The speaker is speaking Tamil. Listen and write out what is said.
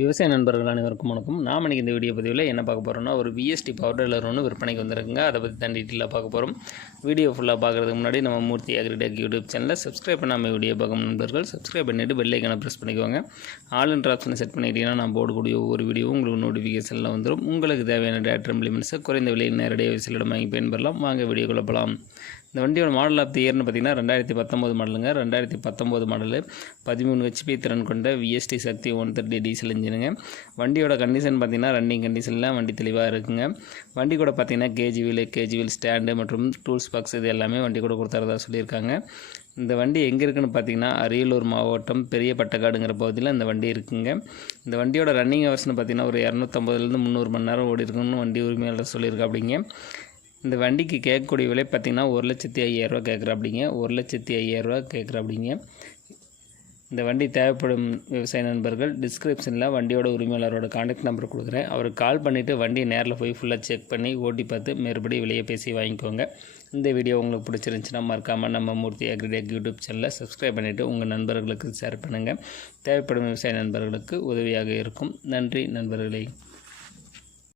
விவசாய நண்பர்கள் அனைவருக்கும் வணக்கம். நாம் இன்றைக்கி இந்த வீடியோ பதிவில் என்ன பார்க்க போகிறோம்னா, ஒரு விஎஸ்டி பவர் டில்லர் ஒன்று விற்பனைக்கு வந்திருக்குங்க. அதை பற்றி தான் டீட்டெயிலாக பார்க்க போகிறோம். வீடியோ ஃபுல்லாக பார்க்குறதுக்கு முன்னாடி நம்ம மூர்த்தி அக்ரிடெக் யூடியூப் சேனலை சப்ஸ்கிரைப் பண்ணாமல் வீடியோ பார்க்கும் நண்பர்கள் சப்ஸ்கிரைப் பண்ணிவிட்டு பெல் ஐக்கானை ப்ரெஸ் பண்ணிக்குவாங்க. ஆல் என்ற ஆப்ஷனை செட் பண்ணிக்கிட்டீங்கன்னா நான் போடக்கூடிய ஒவ்வொரு வீடியோவும் உங்களுக்கு நோட்டிஃபிகேஷனில் வந்துடும். உங்களுக்கு தேவையான டேட்டா இம்ப்ளிமெண்ட்ஸை குறைந்த விலையில் நேரடியாக விசிலிடம் வாங்கி பயன்பெறலாம். வாங்க வீடியோ கொள்ளப்பலாம். இந்த வண்டியோட மாடல் ஆஃப் தி இயர்னு பார்த்திங்கன்னா 2019 மாடலுங்க. 2019 மாடலு 13 HP திறன் கொண்ட விஎஸ்டி சக்தி 130 டீசல் இன்ஜினுங்க. வண்டியோட கண்டிஷன் பார்த்திங்கன்னா ரன்னிங் கண்டிஷனில் வண்டி தெளிவாக இருக்குங்க. வண்டி கூட பார்த்திங்கன்னா கேஜிவில் ஸ்டாண்டு மற்றும் டூல்ஸ் பாக்ஸ் இது எல்லாமே வண்டி கூட கொடுத்துறதா சொல்லியிருக்காங்க. இந்த வண்டி எங்கே இருக்குதுன்னு பார்த்திங்கன்னா அரியலூர் மாவட்டம் பெரிய பட்டக்காடுங்கிற பகுதியில் இந்த வண்டி இருக்குங்க. இந்த வண்டியோட ரன்னிங் ஹவர்ஸ்னு பார்த்திங்கன்னா ஒரு 250 300 மணி நேரம் ஓடி இருக்குன்னு வண்டி உரிமையாளர் சொல்லியிருக்கா. அப்படிங்க இந்த வண்டிக்கு கேட்கக்கூடிய விலை பார்த்திங்கன்னா 1,05,000 கேட்குறா. அப்படிங்க 1,05,000 கேட்குறா. அப்படிங்க இந்த வண்டி தேவைப்படும் விவசாய நண்பர்கள் டிஸ்கிரிப்ஷனில் வண்டியோட உரிமையாளரோட கான்டாக்ட் நம்பர் கொடுக்குறேன். அவருக்கு கால் பண்ணிவிட்டு வண்டியை நேரில் போய் ஃபுல்லாக செக் பண்ணி ஓட்டி பார்த்து மறுபடி விலையை பேசி வாங்கிக்கோங்க. இந்த வீடியோ உங்களுக்கு பிடிச்சிருந்துச்சுன்னா மறக்காமல் நம்ம மூர்த்தி அக்ரிடெக் யூடியூப் சேனலை சப்ஸ்கிரைப் பண்ணிவிட்டு உங்கள் நண்பர்களுக்கு ஷேர் பண்ணுங்கள். தேவைப்படும் விவசாய நண்பர்களுக்கு உதவியாக இருக்கும். நன்றி நண்பர்களே.